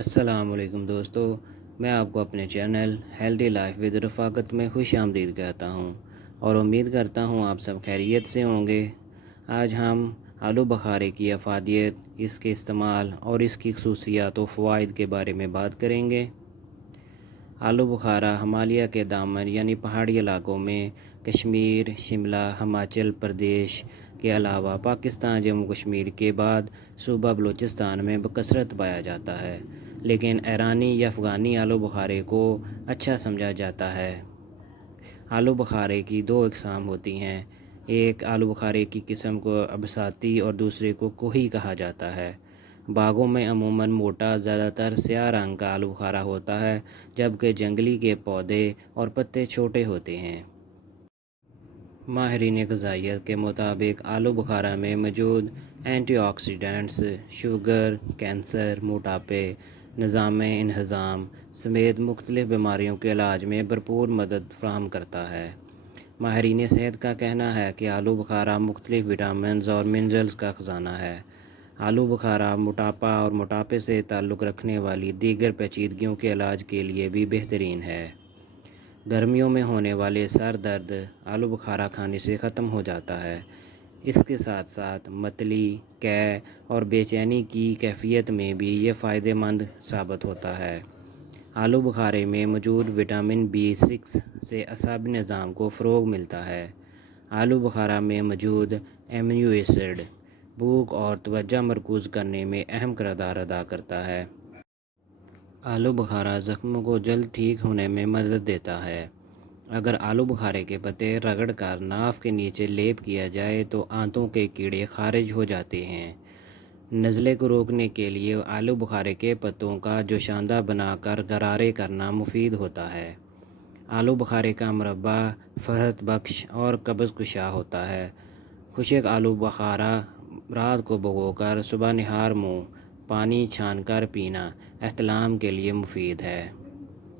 السلام علیکم دوستو، میں آپ کو اپنے چینل ہیلدی لائف ود رفاقت میں خوش آمدید کہتا ہوں اور امید کرتا ہوں آپ سب خیریت سے ہوں گے۔ آج ہم آلو بخارے کی افادیت، اس کے استعمال اور اس کی خصوصیات و فوائد کے بارے میں بات کریں گے۔ آلو بخارا ہمالیہ کے دامن یعنی پہاڑی علاقوں میں کشمیر، شملہ، ہماچل پردیش کے علاوہ پاکستان جموں کشمیر کے بعد صوبہ بلوچستان میں بکثرت پایا جاتا ہے، لیکن ایرانی یا افغانی آلو بخارے کو اچھا سمجھا جاتا ہے۔ آلو بخارے کی دو اقسام ہوتی ہیں، ایک آلو بخارے کی قسم کو ابساتی اور دوسرے کو کوہی کہا جاتا ہے۔ باغوں میں عموماً موٹا، زیادہ تر سیاہ رنگ کا آلو بخارا ہوتا ہے، جبکہ جنگلی کے پودے اور پتے چھوٹے ہوتے ہیں۔ ماہرین غذائیت کے مطابق آلو بخارا میں موجود اینٹی آکسیڈنٹس شوگر، کینسر، موٹاپے، نظام انہضام سمیت مختلف بیماریوں کے علاج میں بھرپور مدد فراہم کرتا ہے۔ ماہرین صحت کا کہنا ہے کہ آلو بخارا مختلف وٹامنز اور منرلز کا خزانہ ہے۔ آلو بخارا موٹاپا اور موٹاپے سے تعلق رکھنے والی دیگر پیچیدگیوں کے علاج کے لیے بھی بہترین ہے۔ گرمیوں میں ہونے والے سر درد آلو بخارا کھانے سے ختم ہو جاتا ہے۔ اس کے ساتھ ساتھ متلی، قے اور بے چینی کی کیفیت میں بھی یہ فائدہ مند ثابت ہوتا ہے۔ آلو بخارے میں موجود وٹامن B6 سے اعصابی نظام کو فروغ ملتا ہے۔ آلو بخارا میں موجود امینو ایسڈ بھوک اور توجہ مرکوز کرنے میں اہم کردار ادا کرتا ہے۔ آلو بخارا زخموں کو جلد ٹھیک ہونے میں مدد دیتا ہے۔ اگر آلو بخارے کے پتے رگڑ کر ناف کے نیچے لیپ کیا جائے تو آنتوں کے کیڑے خارج ہو جاتے ہیں۔ نزلے کو روکنے کے لیے آلو بخارے کے پتوں کا جوشاندہ بنا کر غرارے کرنا مفید ہوتا ہے۔ آلو بخارے کا مربع فرحت بخش اور قبض کشا ہوتا ہے۔ خشک آلو بخارا رات کو بھگو کر صبح نہار منہ پانی چھان کر پینا احتلام کے لیے مفید ہے۔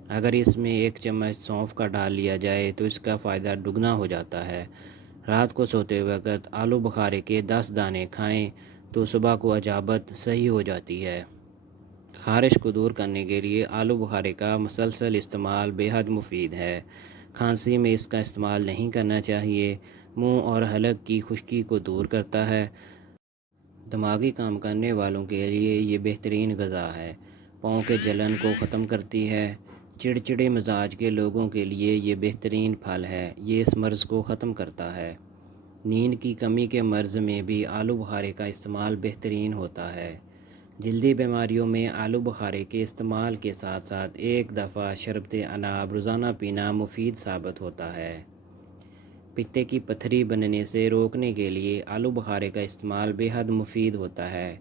اگر اس میں 1 چمچ سونف کا ڈال لیا جائے تو اس کا فائدہ دگنا ہو جاتا ہے۔ رات کو سوتے وقت آلو بخارے کے 10 دانے کھائیں تو صبح کو اجابت صحیح ہو جاتی ہے۔ خارش کو دور کرنے کے لیے آلو بخارے کا مسلسل استعمال بے حد مفید ہے۔ کھانسی میں اس کا استعمال نہیں کرنا چاہیے۔ منہ اور حلق کی خشکی کو دور کرتا ہے۔ دماغی کام کرنے والوں کے لیے یہ بہترین غذا ہے۔ پاؤں کے جلن کو ختم کرتی ہے۔ چڑچڑے مزاج کے لوگوں کے لیے یہ بہترین پھل ہے، یہ اس مرض کو ختم کرتا ہے۔ نیند کی کمی کے مرض میں بھی آلو بخارے کا استعمال بہترین ہوتا ہے۔ جلدی بیماریوں میں آلو بخارے کے استعمال کے ساتھ ساتھ 1 دفعہ شربت عناب روزانہ پینا مفید ثابت ہوتا ہے۔ پتے کی پتھری بننے سے روکنے کے لیے آلو بخارے کا استعمال بے حد مفید ہوتا ہے۔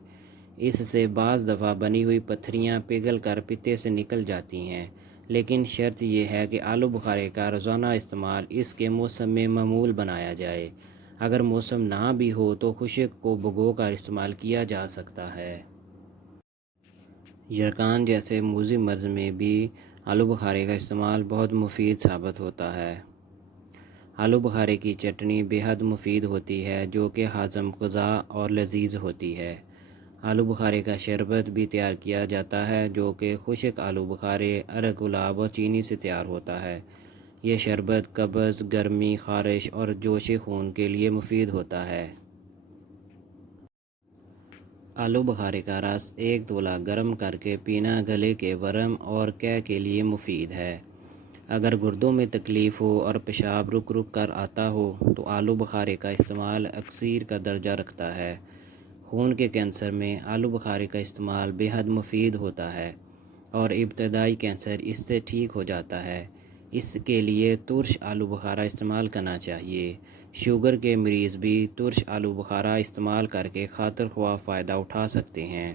اس سے بعض دفعہ بنی ہوئی پتھریاں پگھل کر پتے سے نکل جاتی ہیں، لیکن شرط یہ ہے کہ آلو بخارے کا روزانہ استعمال اس کے موسم میں معمول بنایا جائے۔ اگر موسم نہ بھی ہو تو خشک کو بھگو کر استعمال کیا جا سکتا ہے۔ یرقان جیسے موذی مرض میں بھی آلو بخارے کا استعمال بہت مفید ثابت ہوتا ہے۔ آلو بخارے کی چٹنی بے حد مفید ہوتی ہے جو کہ ہاضم غذا اور لذیذ ہوتی ہے۔ آلو بخارے کا شربت بھی تیار کیا جاتا ہے جو کہ خشک آلو بخارے، ارگ گلاب اور چینی سے تیار ہوتا ہے۔ یہ شربت قبض، گرمی، خارش اور جوش خون کے لیے مفید ہوتا ہے۔ آلو بخارے کا رس 1 تولا گرم کر کے پینا گلے کے ورم اور قے کے لیے مفید ہے۔ اگر گردوں میں تکلیف ہو اور پیشاب رک رک کر آتا ہو تو آلو بخارے کا استعمال اکسیر کا درجہ رکھتا ہے۔ خون کے کینسر میں آلو بخارے کا استعمال بے حد مفید ہوتا ہے اور ابتدائی کینسر اس سے ٹھیک ہو جاتا ہے۔ اس کے لیے ترش آلو بخارا استعمال کرنا چاہیے۔ شوگر کے مریض بھی ترش آلو بخارا استعمال کر کے خاطر خواہ فائدہ اٹھا سکتے ہیں۔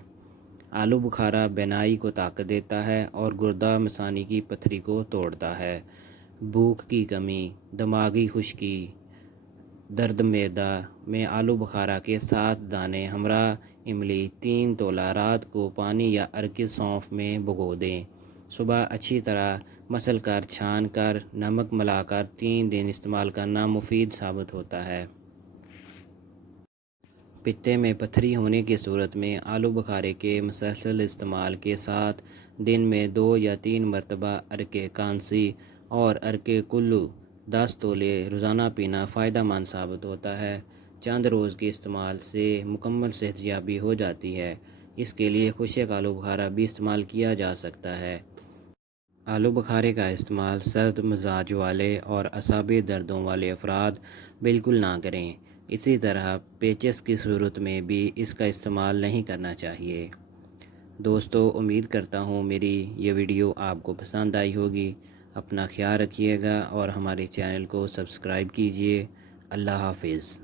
آلو بخارا بینائی کو طاقت دیتا ہے اور گردہ مثانی کی پتھری کو توڑتا ہے۔ بھوک کی کمی، دماغی خشکی، درد معدہ میں آلو بخارا کے 7 دانے ہمراہ املی 3 تولا رات کو پانی یا ارکیز سونف میں بھگو دیں۔ صبح اچھی طرح مسل کر چھان کر نمک ملا کر 3 دن استعمال کرنا مفید ثابت ہوتا ہے۔ پتے میں پتھری ہونے کی صورت میں آلو بخارے کے مسلسل استعمال کے ساتھ دن میں 2 یا 3 مرتبہ عرق کانسی اور عرق کلو 10 تولے روزانہ پینا فائدہ مند ثابت ہوتا ہے۔ چند روز کے استعمال سے مکمل صحت یابی ہو جاتی ہے۔ اس کے لیے خشک آلو بخارا بھی استعمال کیا جا سکتا ہے۔ آلو بخارے کا استعمال سرد مزاج والے اور اعصابی دردوں والے افراد بالکل نہ کریں۔ اسی طرح پیچس کی صورت میں بھی اس کا استعمال نہیں کرنا چاہیے۔ دوستو، امید کرتا ہوں میری یہ ویڈیو آپ کو پسند آئی ہوگی۔ اپنا خیال رکھیے گا اور ہمارے چینل کو سبسکرائب کیجیے۔ اللہ حافظ۔